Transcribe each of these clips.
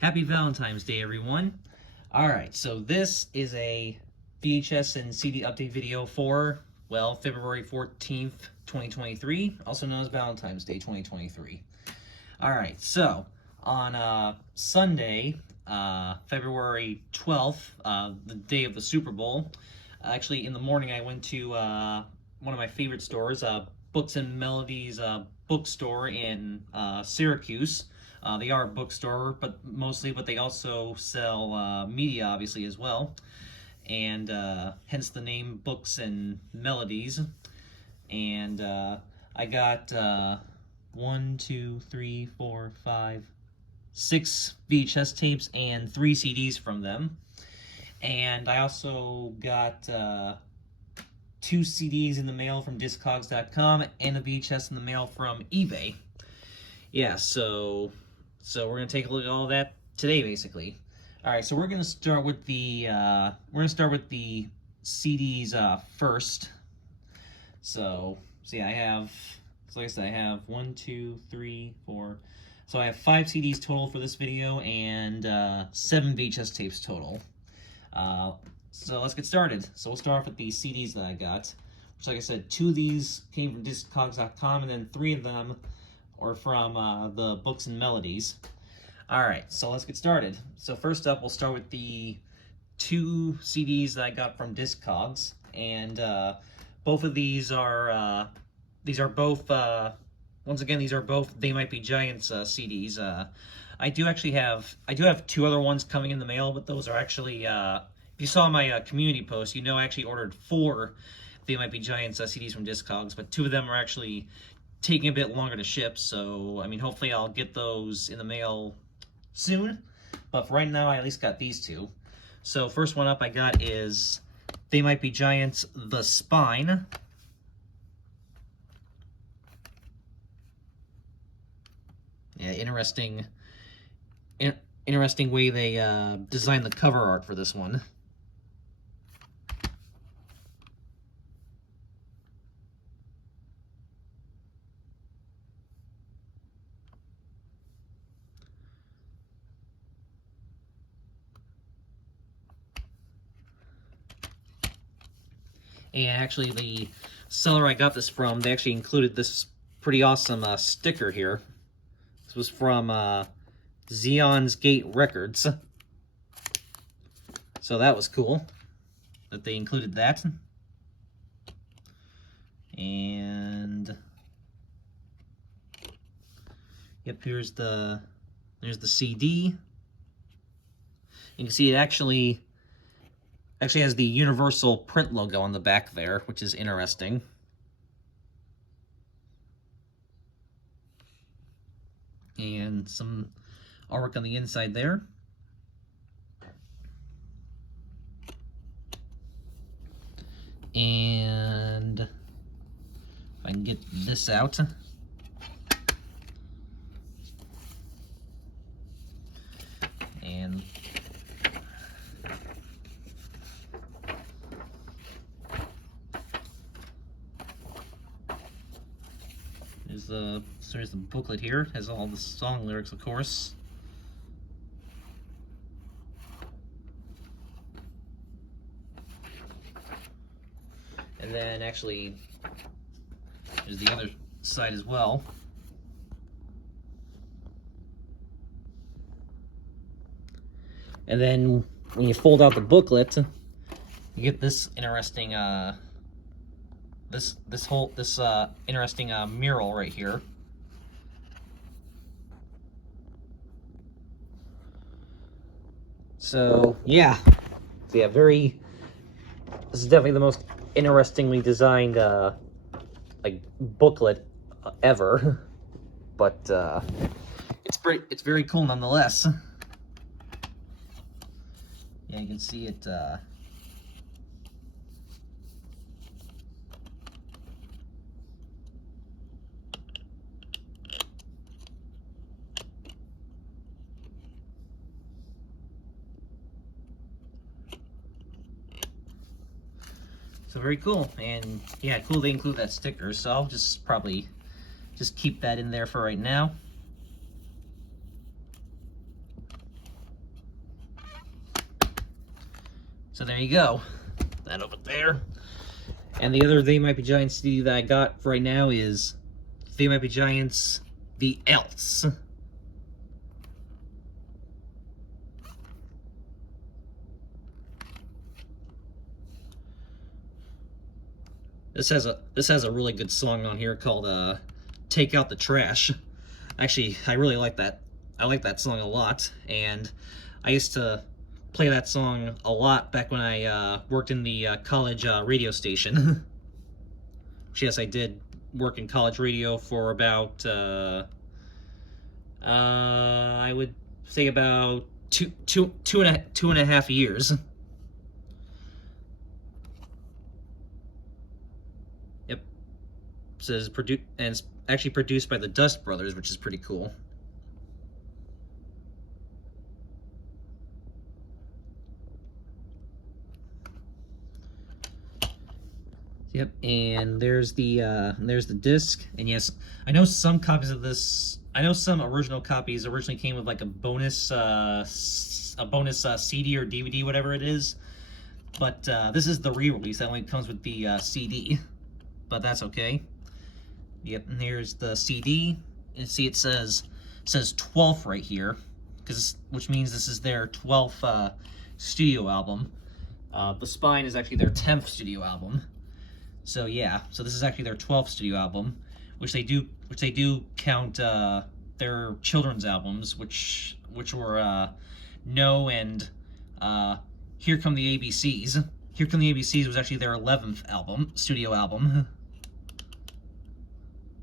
Happy Valentine's Day, everyone. Alright, so this is a VHS and CD update video for, well, February 14th, 2023, also known as Valentine's Day 2023. Alright, so on Sunday, February 12th, the day of the Super Bowl, actually in the morning I went to one of my favorite stores, Books and Melodies Bookstore in Syracuse. They are a bookstore, but they also sell media, obviously, as well, and hence the name Books and Melodies. And I got 6 VHS tapes and 3 CDs from them. And I also got 2 CDs in the mail from Discogs.com and a VHS in the mail from eBay. Yeah, so we're gonna take a look at all that today, basically. All right, so we're gonna start with the CDs first. So yeah, like I said, I have 1, 2, 3, 4. So I have 5 CDs total for this video and 7 VHS tapes total. So let's get started. So we'll start off with the CDs that I got, which, like I said, 2 of these came from Discogs.com, and then 3 of them are from the Books and Melodies. Alright, so let's get started. So first up, we'll start with the 2 CDs that I got from Discogs, and both of these are both once again, these are both They Might Be Giants CDs. I do have 2 other ones coming in the mail, but those are actually if you saw my community post, you know I actually ordered 4 They Might Be Giants CDs from Discogs, but 2 of them are actually taking a bit longer to ship, so I mean, hopefully I'll get those in the mail soon, but for right now I at least got these 2. So first one up I got is They Might Be Giants The Spine. Yeah, interesting way they designed the cover art for this one. And actually, the seller I got this from, they actually included this pretty awesome sticker here. This was from Zion's Gate Records. So that was cool that they included that. And yep, there's the CD. You can see it actually has the Universal print logo on the back there, which is interesting. And some artwork on the inside there. And if I can get this out. And there's the booklet here. It has all the song lyrics, of course. And then actually there's the other side as well. And then when you fold out the booklet, you get this interesting interesting mural right here. So yeah, this is definitely the most interestingly designed like booklet ever. But it's very cool nonetheless. Yeah, you can see it. So very cool, and yeah, cool they include that sticker, so I'll probably just keep that in there for right now. So there you go. That over there. And the other They Might Be Giants CD that I got right now is They Might Be Giants The Else. This has a really good song on here called Take Out the Trash. Actually, I really like that. I like that song a lot, and I used to play that song a lot back when I worked in the college radio station. Yes, I did work in college radio for about I would say about two and a half years. Yep. So it's it's actually produced by the Dust Brothers, which is pretty cool. Yep, and there's the disc, and yes, I know some copies of this. I know some original copies originally came with like a bonus CD or DVD, whatever it is. But this is the re-release that only comes with the CD, but that's okay. Yep, and here's the CD. And see, it says 12th right here, which means this is their 12th studio album. The Spine is actually their 10th studio album. So yeah, so this is actually their 12th studio album, which they do count their children's albums, which were No and Here Come the ABCs. Here Come the ABCs was actually their 11th studio album.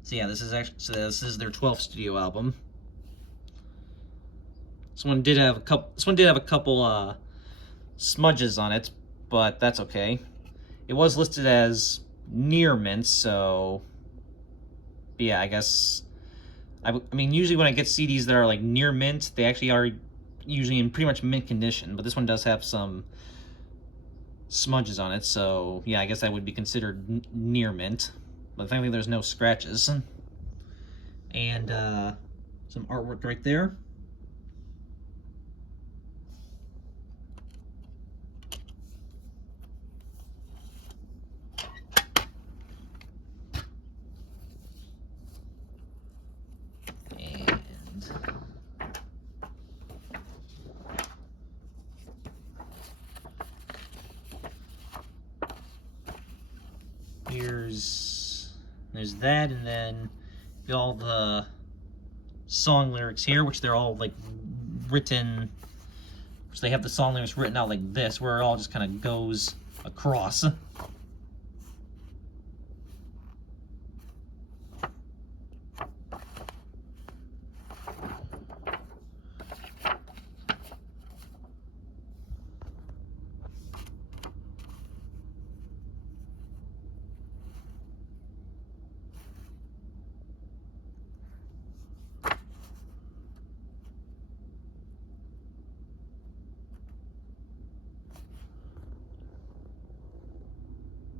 So yeah, this is their 12th studio album. This one did have a couple smudges on it, but that's okay. It was listed as near mint, so yeah, I guess I mean, usually when I get CDs that are like near mint, they actually are usually in pretty much mint condition, but this one does have some smudges on it, so yeah, I guess that would be considered near mint. But thankfully there's no scratches. And some artwork right there. There's that, and then all the song lyrics here, which they're all like written, which they have the song lyrics written out like this, where it all just kind of goes across.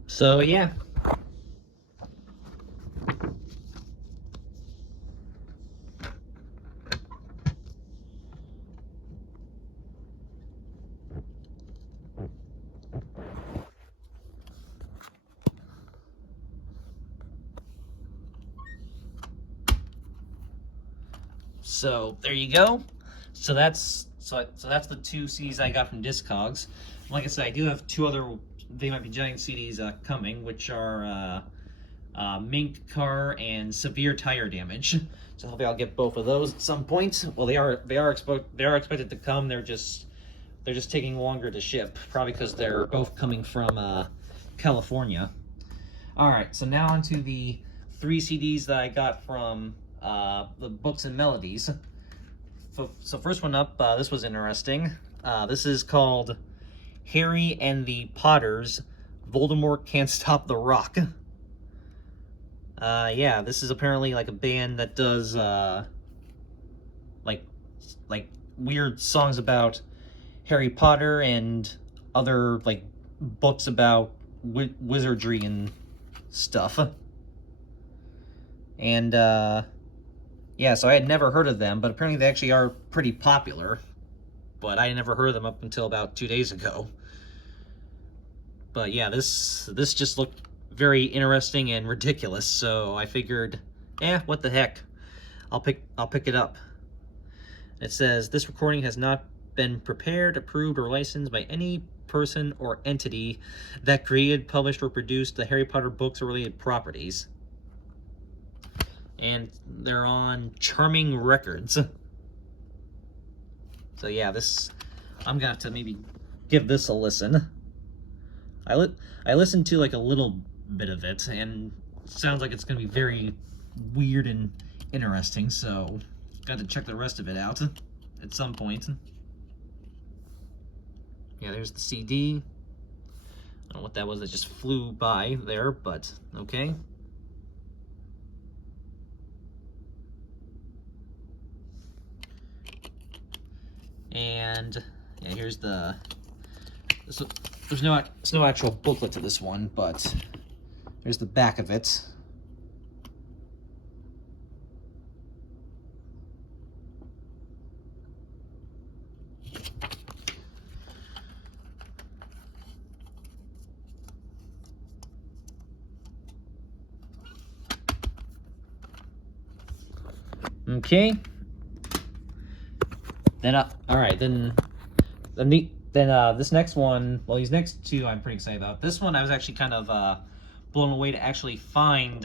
So yeah. So there you go. So that's the two CDs I got from Discogs. Like I said, I do have two other They Might Be Giant CDs coming, which are Mink Car and Severe Tire Damage. So hopefully I'll get both of those at some point. Well, they are expected to come. They're just taking longer to ship, probably because they're both coming from California. All right, so now onto the three CDs that I got from the Books and Melodies. So first one up, this was interesting. This is called Harry and the Potters, Voldemort Can't Stop the Rock. Yeah, this is apparently like a band that does like weird songs about Harry Potter and other like books about wizardry and stuff. And yeah, so I had never heard of them, but apparently they actually are pretty popular. But I had never heard of them up until about 2 days ago. But yeah, this just looked very interesting and ridiculous, so I figured, what the heck? I'll pick it up. It says, this recording has not been prepared, approved, or licensed by any person or entity that created, published, or produced the Harry Potter books or related properties. And they're on Charming Records. So yeah, I'm gonna have to maybe give this a listen. I listened to like a little bit of it, and it sounds like it's gonna be very weird and interesting, so got to check the rest of it out at some point. Yeah, there's the CD. I don't know what that was that just flew by there, but okay. And yeah, here's there's no actual booklet to this one, but there's the back of it. Okay. Then all right, then this next one, well, these next two I'm pretty excited about. This one I was actually kind of blown away to actually find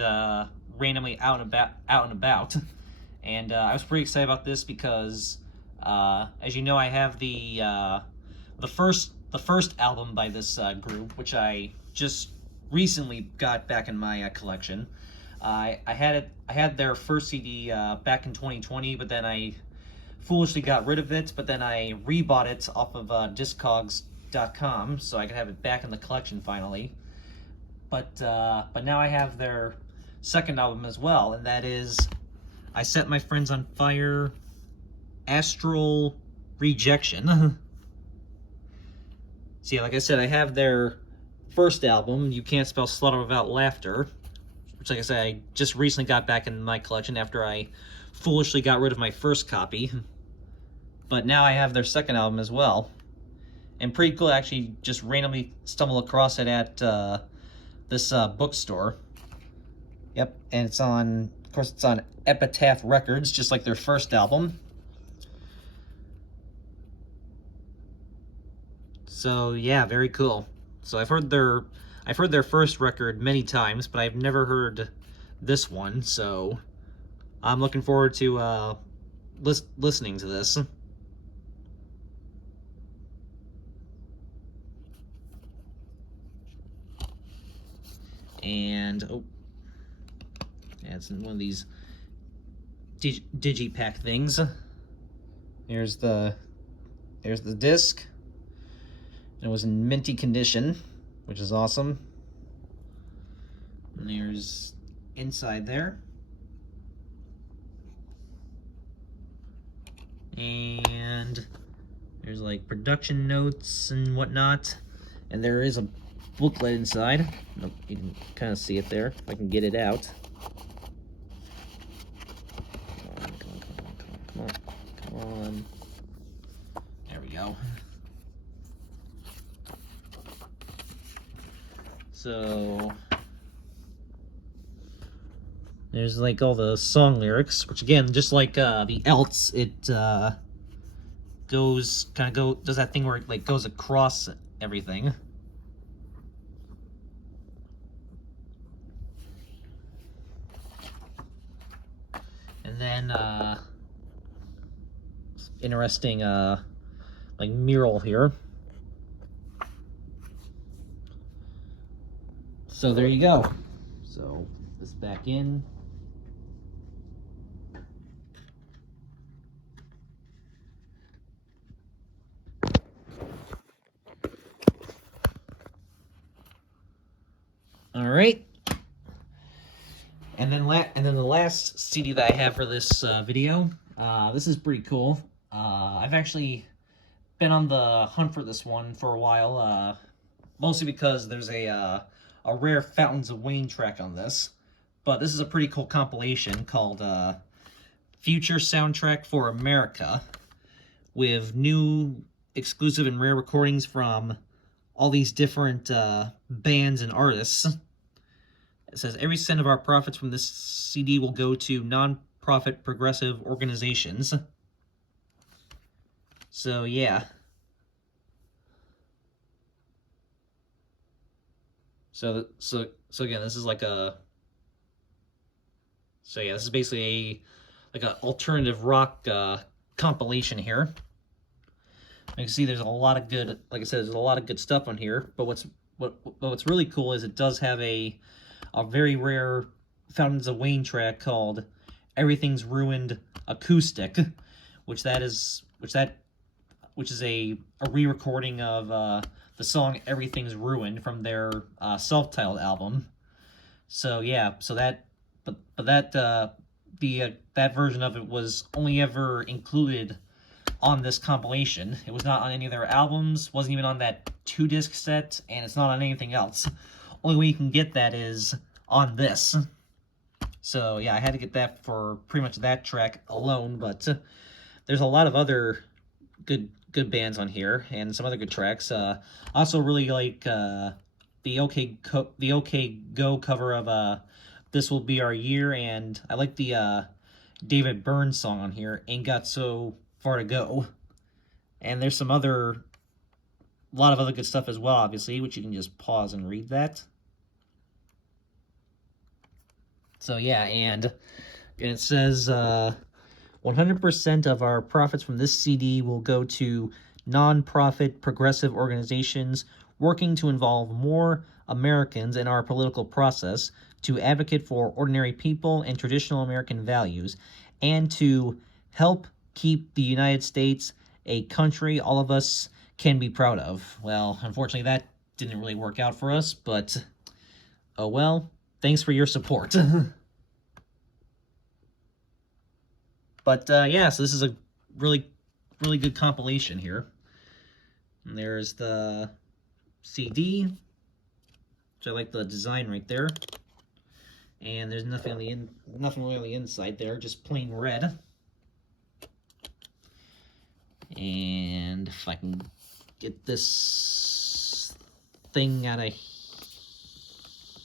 randomly out and about, and I was pretty excited about this because, as you know, I have the first album by this group, which I just recently got back in my collection. I had their first CD back in 2020, but then I foolishly got rid of it, but then I rebought it off of Discogs.com so I could have it back in the collection finally. But now I have their second album as well, and that is I Set My Friends on Fire, Astral Rejection. See, like I said, I have their first album, You Can't Spell Slaughter Without Laughter, which, like I said, I just recently got back in my collection after I foolishly got rid of my first copy. But now I have their second album as well. And pretty cool, I actually just randomly stumbled across it at this bookstore. Yep, and it's on, of course, it's on Epitaph Records, just like their first album. So yeah, very cool. So I've heard their first record many times, but I've never heard this one. So I'm looking forward to listening to this. And yeah, it's in one of these digipack things. There's the disc. It was in minty condition, which is awesome. And there's inside there. And there's like production notes and whatnot. And there is a booklet inside. You can kind of see it there, if I can get it out. Come on. There we go. So there's like all the song lyrics, which again, just like the Else, it does that thing where it like goes across everything. And then interesting like mural here. So there you go. So this back in. All right. And then the last CD that I have for this video. This is pretty cool. I've actually been on the hunt for this one for a while. Mostly because there's a rare Fountains of Wayne track on this. But this is a pretty cool compilation called Future Soundtrack for America, with new exclusive and rare recordings from all these different bands and artists. It says every cent of our profits from this CD will go to non-profit progressive organizations. So yeah. So again, this is like a. So yeah, this is basically like an alternative rock compilation here. You can see there's a lot of good, like I said, there's a lot of good stuff on here. But what's really cool is it does have a very rare Fountains of Wayne track called "Everything's Ruined Acoustic," which is a re-recording of the song "Everything's Ruined" from their self-titled album. So yeah, so that that version of it was only ever included on this compilation. It was not on any of their albums, wasn't even on that 2-disc set, and it's not on anything else. Only way you can get that is on this. So yeah, I had to get that for pretty much that track alone, but there's a lot of other good bands on here, and some other good tracks. I also really like the OK Go cover of This Will Be Our Year, and I like the David Byrne song on here, Ain't Got So Far to Go. And there's a lot of other good stuff as well, obviously, which you can just pause and read that. So yeah, and it says 100% of our profits from this CD will go to non-profit progressive organizations working to involve more Americans in our political process, to advocate for ordinary people and traditional American values, and to help keep the United States a country all of us can be proud of. Well, unfortunately, that didn't really work out for us, but oh well. Thanks for your support. But yeah, so this is a really good compilation here. And there's the CD, which I like the design right there. And there's nothing really on the inside there, just plain red. And if I can get this thing out of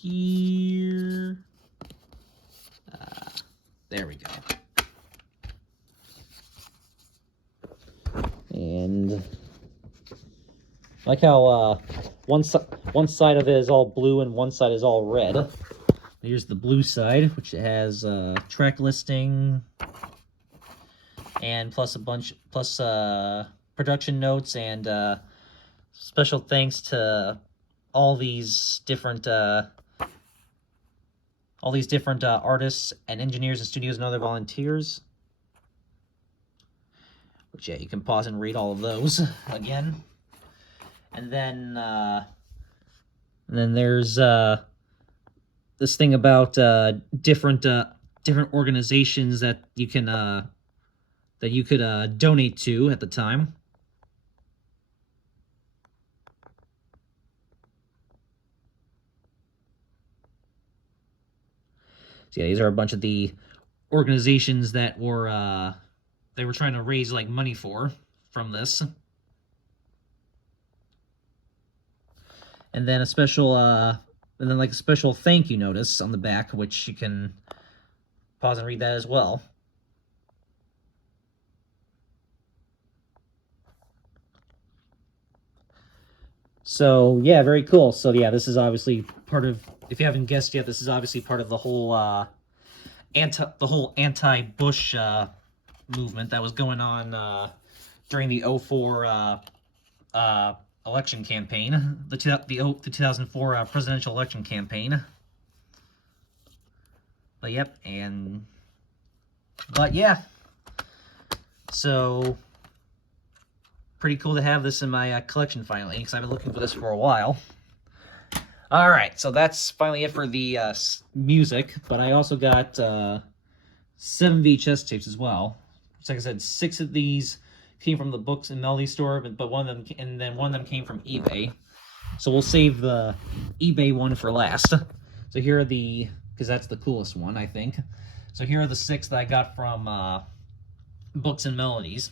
here. There we go. And I like how one side of it is all blue and one side is all red. Here's the blue side, which has track listing and plus production notes and special thanks to all these different artists and engineers and studios and other volunteers. Which yeah, you can pause and read all of those again. And then there's this thing about different organizations that you can that you could donate to at the time. So yeah, these are a bunch of the organizations that were they were trying to raise like money from this. And then a special thank you notice on the back, which you can pause and read that as well. So yeah, very cool. So yeah, this is obviously part of, if you haven't guessed yet, this is obviously part of the whole anti-Bush movement that was going on during the 2004 election campaign, the 2004 presidential election campaign. But yep, but yeah, so pretty cool to have this in my collection finally, because I've been looking for this for a while. All right, so that's finally it for the music, but I also got 7 VHS tapes as well. So like I said, 6 of these came from the Books and Melody store, but one of them came from eBay. So we'll save the eBay one for last. So here are because that's the coolest one, I think. So here are the 6 that I got from Books and Melodies.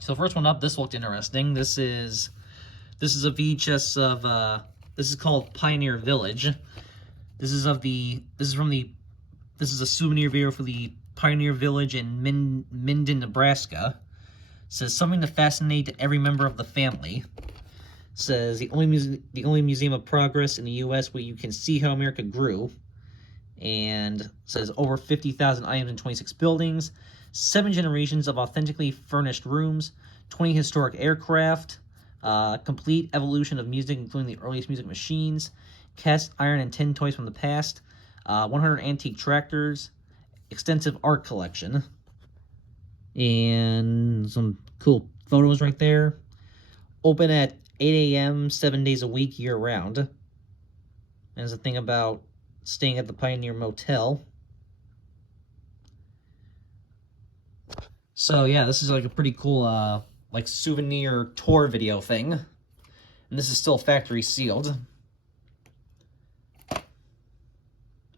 So first one up, this looked interesting. This is This is a VHS of, this is called Pioneer Village. This is a souvenir video for the Pioneer Village in Minden, Nebraska. It says something to fascinate every member of the family. It says the only museum of progress in the U.S. where you can see how America grew. And it says over 50,000 items in 26 buildings, 7 generations of authentically furnished rooms, 20 historic aircraft, complete evolution of music, including the earliest music machines, cast iron and tin toys from the past, 100 antique tractors, extensive art collection, and some cool photos right there. Open at 8 a.m., 7 days a week, year-round. And there's a thing about staying at the Pioneer Motel. So yeah, this is like a pretty cool like souvenir tour video thing. And this is still factory sealed.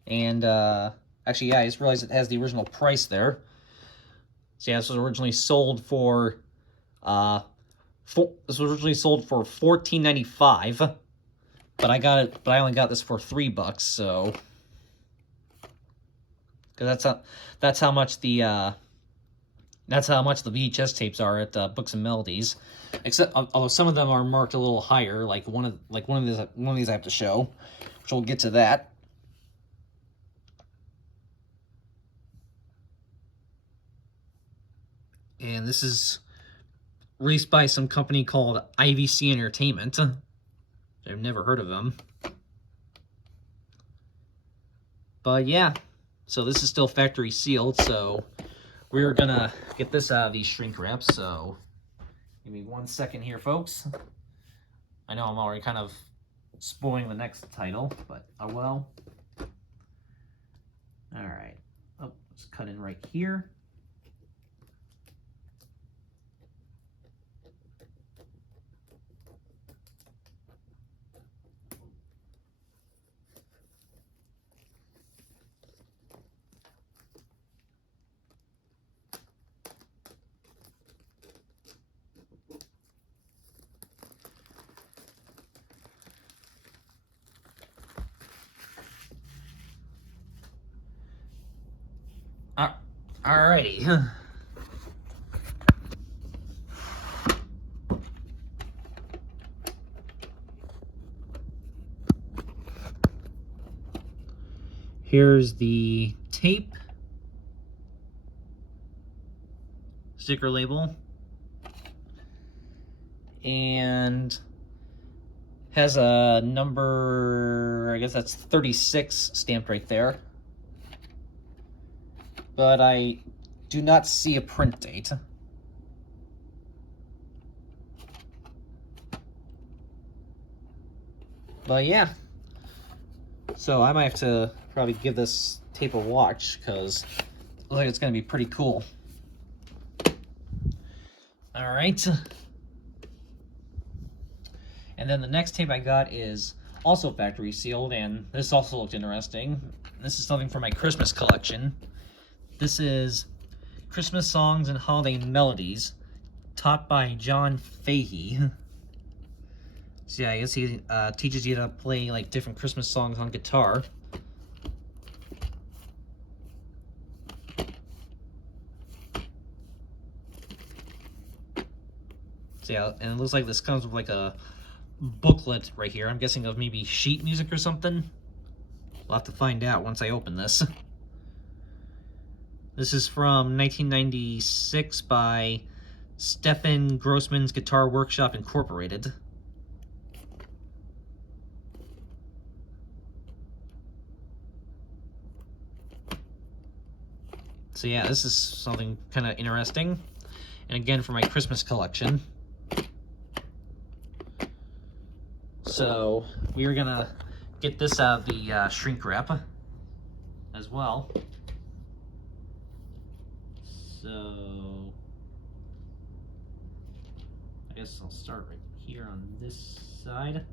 And actually, yeah, I just realized it has the original price there. So yeah, this was originally sold for $14.95. But I only got this for $3, so because that's how much the VHS tapes are at Books and Melodies. Except although some of them are marked a little higher, like one of these I have to show, which we'll get to that. And this is released by some company called IVC Entertainment. I've never heard of them. But yeah, so this is still factory sealed, so we're gonna get this out of these shrink wraps, so give me 1 second here, folks. I know I'm already kind of spoiling the next title, but oh well. Alright, oh, let's cut in right here. Alrighty. Here's the tape, sticker label, and has a number, I guess that's 36 stamped right there. But I do not see a print date. But yeah. So I might have to probably give this tape a watch, because it looks like it's going to be pretty cool. Alright. And then the next tape I got is also factory sealed, and this also looked interesting. This is something for my Christmas collection. This is Christmas Songs and Holiday Melodies, taught by John Fahey. So yeah, I guess he teaches you to play like different Christmas songs on guitar. So yeah, and it looks like this comes with like a booklet right here. I'm guessing of maybe sheet music or something. We'll have to find out once I open this. This is from 1996 by Stephen Grossman's Guitar Workshop Incorporated. So yeah, this is something kind of interesting. And again, for my Christmas collection. So we are gonna get this out of the shrink wrap as well. So I guess I'll start right here on this side.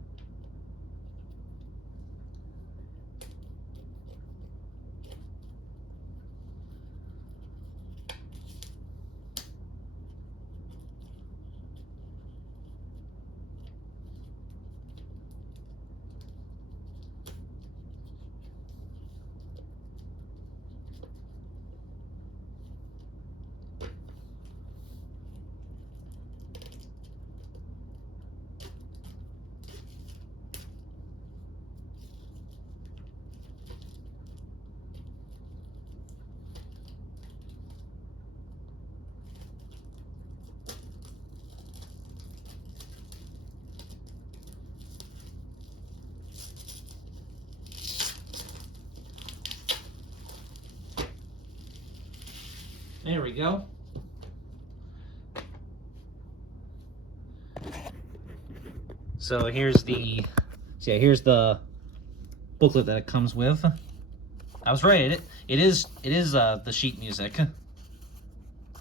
There we go. So here's the booklet that it comes with. I was right. It is the sheet music. Look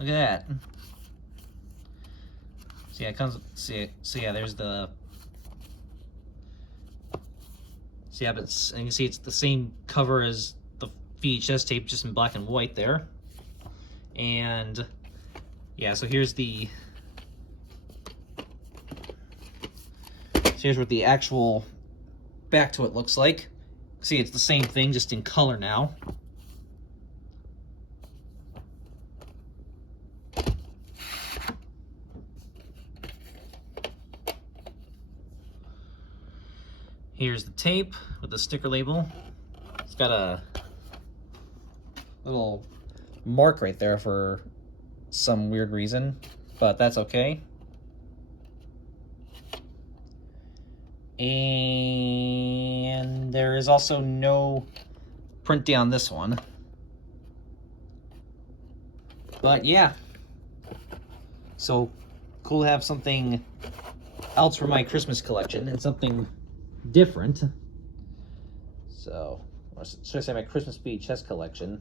at that. So yeah, it comes. So yeah, there's the. So yeah, and you can see it's the same cover as the VHS tape, just in black and white there. And yeah, so here's the. So here's what the actual back to it looks like. See, it's the same thing, just in color now. Here's the tape with the sticker label. It's got a little mark right there for some weird reason, but that's okay. And there is also no printing on this one. But yeah. So cool to have something else for my Christmas collection and something different. So, should I say my Christmas VHS collection?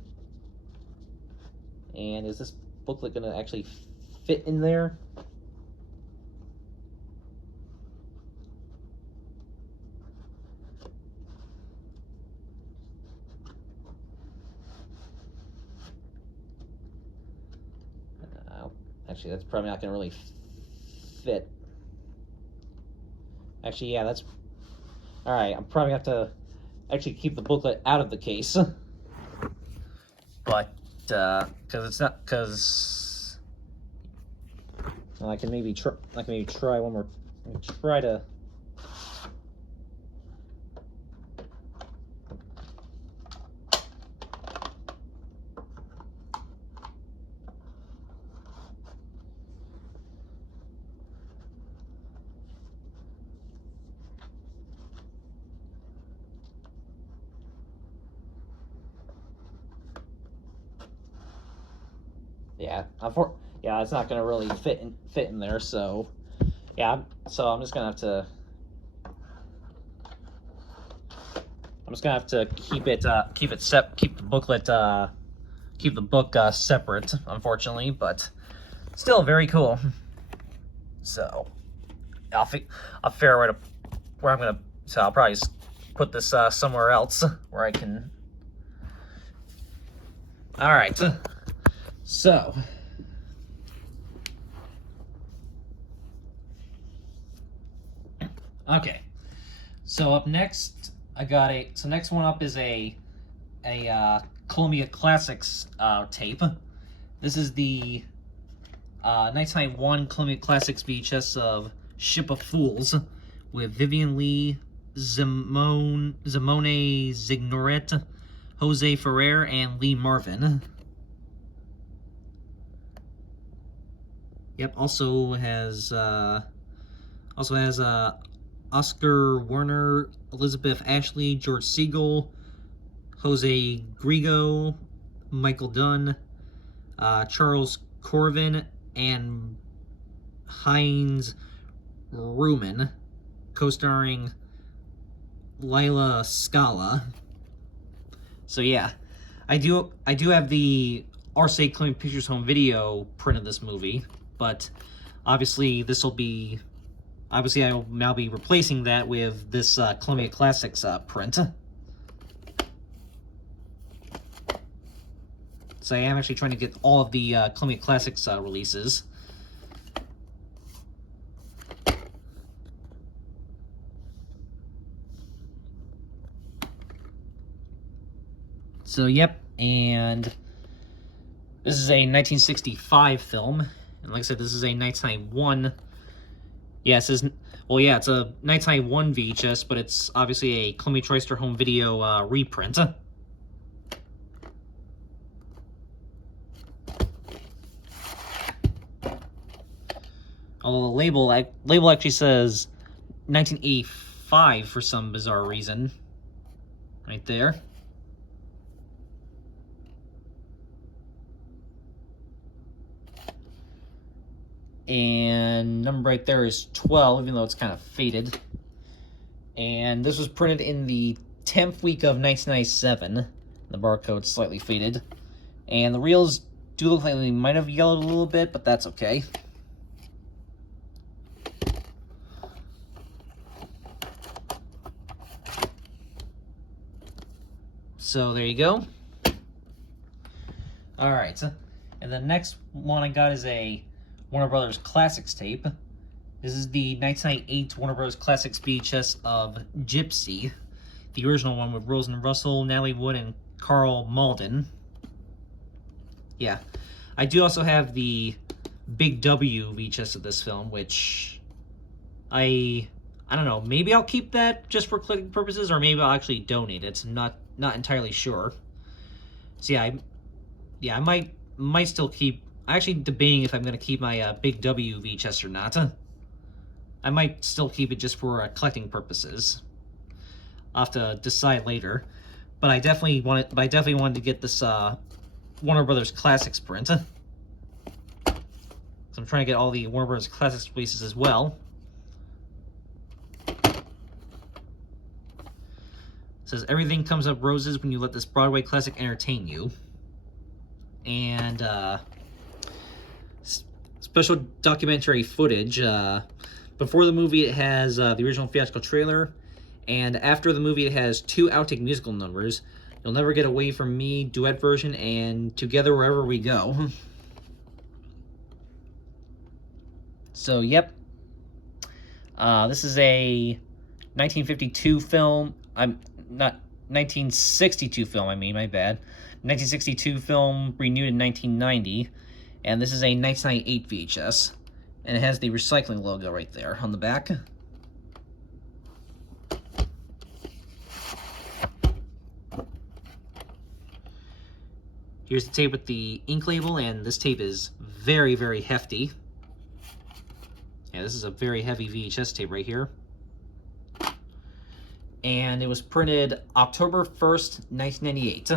And is this booklet going to actually fit in there? Actually, that's probably not going to really fit. Actually, yeah, that's... Alright, I'm probably going to have to actually keep the booklet out of the case. But, because it's not... Because... Well, I can maybe try one more... Try to... Yeah, it's not gonna really fit in there. So, yeah. So I'm just gonna have to. keep the booklet, keep the book separate. Unfortunately, but still very cool. So, I'll figure out where I'm gonna. So I'll probably put this somewhere else where I can. All right. So. Okay, so up next, so next one up is a Columbia Classics tape. This is the 1991 Columbia Classics VHS of Ship of Fools with Vivian Lee, Simone Zignoret, Jose Ferrer, and Lee Marvin. Yep, also has Oscar Werner, Elizabeth Ashley, George Siegel, Jose Grigo, Michael Dunn, Charles Corvin, and Heinz Ruman, co-starring Lila Scala. So yeah, I do have the RCA Columbia Pictures home video print of this movie, but obviously this will be. Obviously, I will now be replacing that with this Columbia Classics print. So I am actually trying to get all of the Columbia Classics releases. So, yep, and this is a 1965 film. And like I said, this is a 1991... Yeah, it says, well, yeah, it's a 1991 VHS, but it's obviously a Columbia TriStar Home Video reprint. Although the label actually says 1985 for some bizarre reason. Right there. And number right there is 12, even though it's kind of faded. And this was printed in the 10th week of 1997. The barcode's slightly faded. And the reels do look like they might have yellowed a little bit, but that's okay. So there you go. Alright, and the next one I got is a Warner Brothers Classics tape. This is the 1998 Warner Brothers Classics VHS of Gypsy. The original one with Rosen Russell, Natalie Wood, and Carl Malden. Yeah. I do also have the Big W VHS of this film, which I don't know, maybe I'll keep that just for collecting purposes, or maybe I'll actually donate it. I'm not entirely sure. So yeah, I might still keep. I'm actually debating if I'm going to keep my Big W VHS or not. I might still keep it just for collecting purposes. I'll have to decide later. But I definitely wanted to get this Warner Brothers Classics print. So I'm trying to get all the Warner Brothers Classics releases as well. It says, everything comes up roses when you let this Broadway classic entertain you. And special documentary footage. Before the movie, it has the original theatrical trailer, and after the movie, it has 2 outtake musical numbers: You'll Never Get Away From Me, duet version, and Together Wherever We Go. So, yep. This is a 1952 film. I'm not 1962 film, I mean, my bad. 1962 film, renewed in 1990, and this is a 1998 VHS, and it has the recycling logo right there on the back. Here's the tape with the ink label, and this tape is very, very hefty. Yeah, this is a very heavy VHS tape right here. And it was printed October 1st, 1998.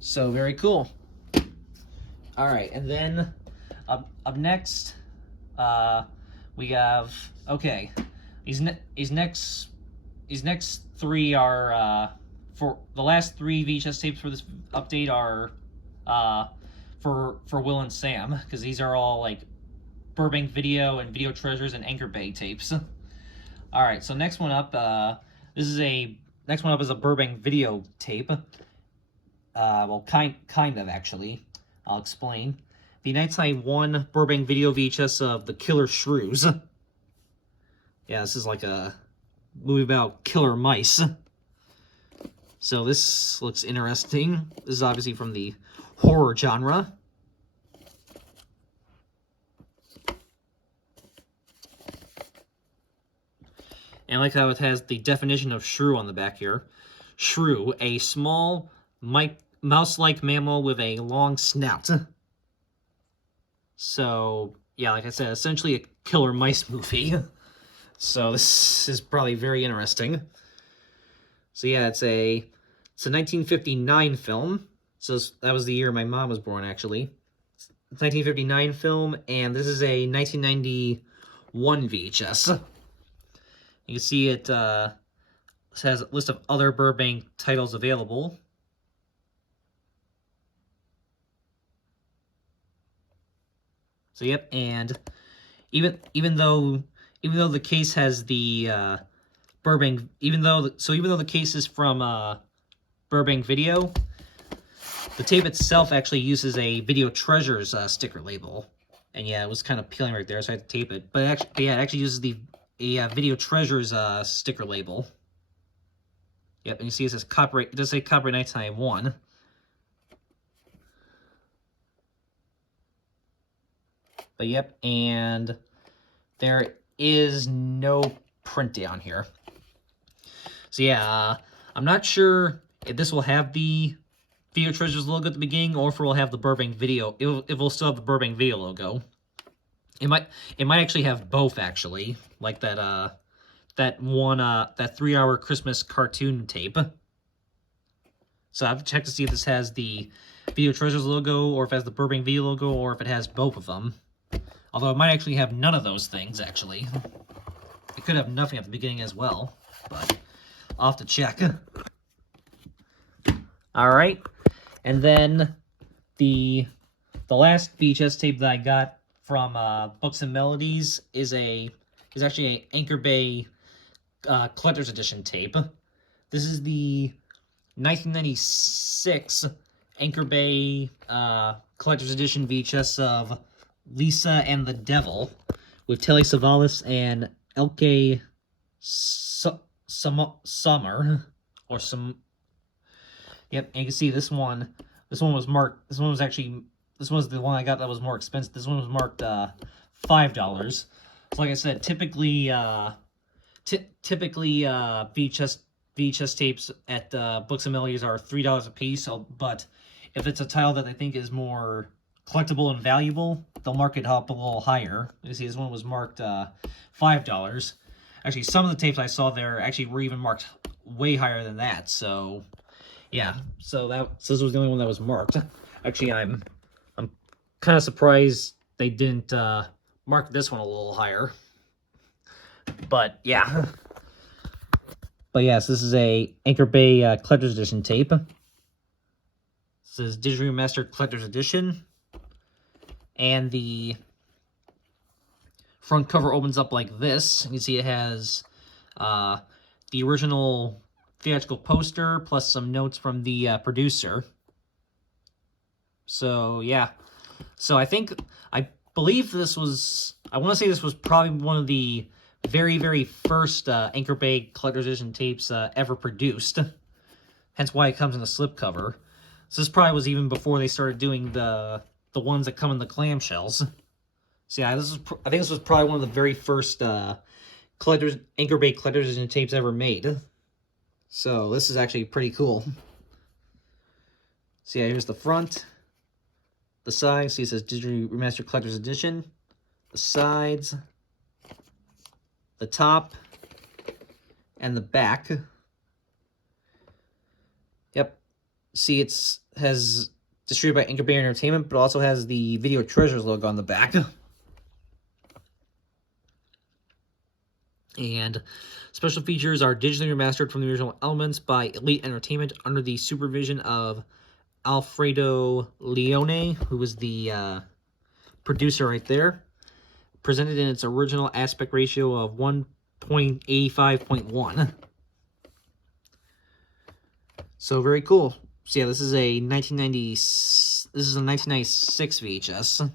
So very cool. All right, and then up next, we have, okay, these next 3 are for the last 3 VHS tapes for this update are for Will and Sam, because these are all like Burbank Video and Video Treasures and Anchor Bay tapes. All right, so next one up is a Burbank Video tape. Well, kind of actually. I'll explain. The 1991 Burbank Video VHS of The Killer Shrews. Yeah, this is like a movie about killer mice. So this looks interesting. This is obviously from the horror genre. And I like how it has the definition of shrew on the back here. Shrew, a small mouse-like mammal with a long snout. So, yeah, like I said, essentially a killer mice movie. So this is probably very interesting. So yeah, it's a 1959 film. So that was the year my mom was born, actually. It's a 1959 film, and this is a 1991 VHS. You can see it has a list of other Burbank titles available. So yep, and even though the case has the Burbank, even though the case is from Burbank Video, the tape itself actually uses a Video Treasures sticker label, and yeah, it was kind of peeling right there, so I had to tape it. But it actually uses the Video Treasures sticker label. Yep, and you see it says copyright. It does say copyright 1991. But yep, and there is no print down here. So yeah, I'm not sure if this will have the Video Treasures logo at the beginning, or if it will have the Burbank Video. It will still have the Burbank Video logo. It might actually have both, actually, like that that 3-hour Christmas cartoon tape. So I have to check to see if this has the Video Treasures logo, or if it has the Burbank Video logo, or if it has both of them. Although it might actually have none of those things, actually. It could have nothing at the beginning as well, but I'll have to check. Alright, and then the last VHS tape that I got from Books and Melodies is actually a Anchor Bay Collector's Edition tape. This is the 1996 Anchor Bay Collector's Edition VHS of Lisa and the Devil with Telly Savalas and Elke Summer, or some. Yep, and you can see this one. This one was marked. This one was the one I got that was more expensive. This one was marked $5. So, like I said, typically VHS tapes at Books and Melodies are $3 a piece. But if it's a title that they think is more collectible and valuable, they'll mark it up a little higher. You see, this one was marked $5. Actually, some of the tapes I saw there actually were even marked way higher than that. So, yeah. So this was the only one that was marked. Actually, I'm kind of surprised they didn't mark this one a little higher. But yeah. But yes, this is a Anchor Bay Collector's Edition tape. This is Digitally Remastered Collector's Edition. And the front cover opens up like this. You can see it has the original theatrical poster plus some notes from the producer. So, yeah. So I believe this was, I want to say this was probably one of the very, very first Anchor Bay Collector's Edition tapes ever produced. Hence why it comes in a slipcover. So this probably was even before they started doing the ones that come in the clamshells. So yeah, I think this was probably one of the very first Anchor Bay Collector's Edition tapes ever made. So this is actually pretty cool. So yeah, here's the front. The side, see it says Digitally Remastered Collector's Edition. The sides. The top. And the back. Yep. See, has distributed by Anchor Bay Entertainment, but also has the Video Treasures logo on the back. And special features are digitally remastered from the original elements by Elite Entertainment under the supervision of Alfredo Leone, who was the producer right there. Presented in its original aspect ratio of 1.85.1. So very cool. So yeah, this is a 1996 VHS.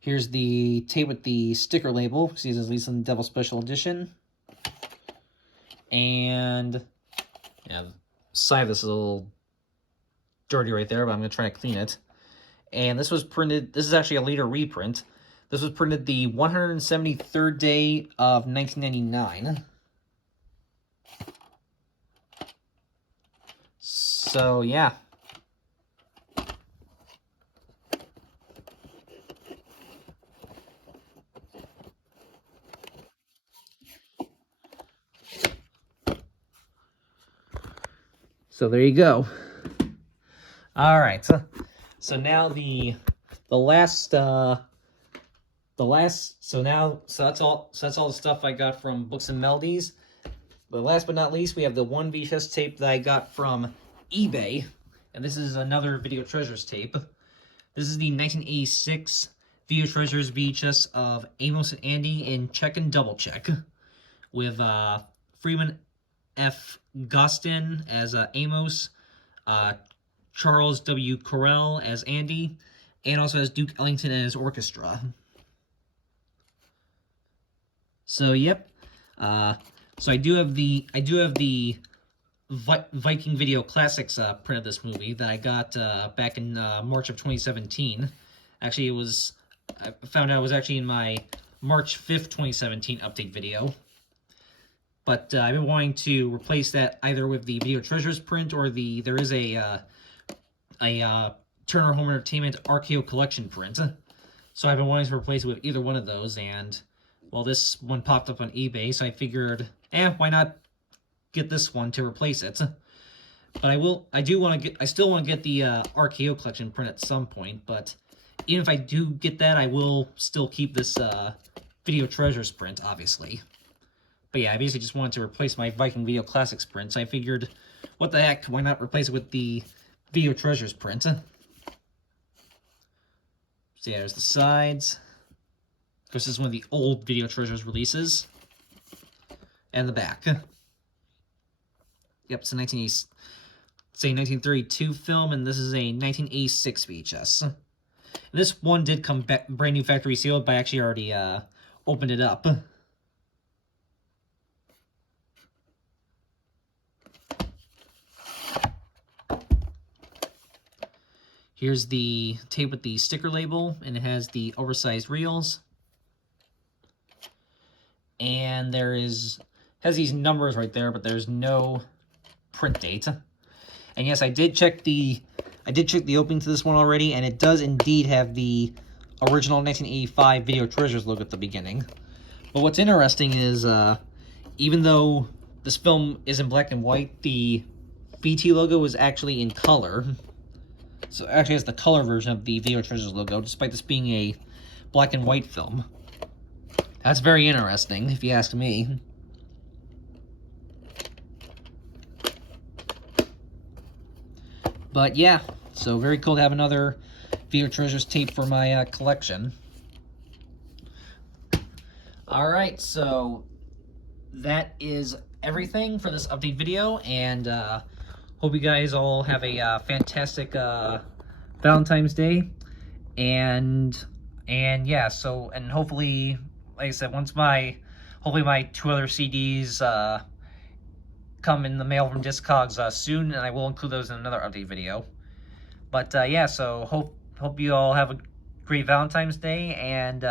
Here's the tape with the sticker label. See, this is Lisa and the Devil Special Edition. And yeah, the side of this is a little dirty right there, but I'm going to try to clean it. And this was printed, this is actually a later reprint. This was printed the 173rd day of 1999. So, yeah. So there you go. All right. So now so that's all the stuff I got from Books and Melodies. But last but not least, we have the one VHS tape that I got from eBay, and this is another Video Treasures tape. This is the 1986 Video Treasures VHS of Amos and Andy in Check and Double Check, with Freeman F. Gostin as Amos, Charles W. Correll as Andy, and also has Duke Ellington and his orchestra. So yep, so I do have the Viking Video Classics print of this movie that I got back in March of 2017. Actually, I found out it was actually in my March 5th, 2017 update video. But I've been wanting to replace that either with the Video Treasures print, or there is a a Turner Home Entertainment RKO Collection print. So I've been wanting to replace it with either one of those, and well, this one popped up on eBay, so I figured, why not get this one to replace it? But I still want to get the RKO Collection print at some point, but even if I do get that, I will still keep this Video Treasures print, obviously. But yeah, I basically just wanted to replace my Viking Video Classics print, so I figured, what the heck, why not replace it with the Video Treasures print? So yeah, there's the sides. Of course, this is one of the old Video Treasures releases. And the back. Yep, it's a 1932 film, and this is a 1986 VHS. And this one did come back brand new factory sealed, but I actually already opened it up. Here's the tape with the sticker label, and it has the oversized reels. And has these numbers right there, but there's no print date. And yes, I did check the opening to this one already, and it does indeed have the original 1985 Video Treasures logo at the beginning. But what's interesting is, even though this film is in black and white, the VT logo is actually in color. So it actually has the color version of the Video Treasures logo, despite this being a black and white film. That's very interesting, if you ask me. But yeah, so very cool to have another Video Treasures tape for my collection. Alright, so that is everything for this update video, and hope you guys all have a fantastic Valentine's Day, and yeah, so, and hopefully, like I said, hopefully my 2 other CDs come in the mail from Discogs soon, and I will include those in another update video. But yeah, so hope you all have a great Valentine's Day, and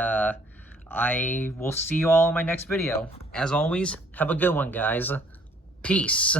I will see you all in my next video. As always, have a good one, guys. Peace.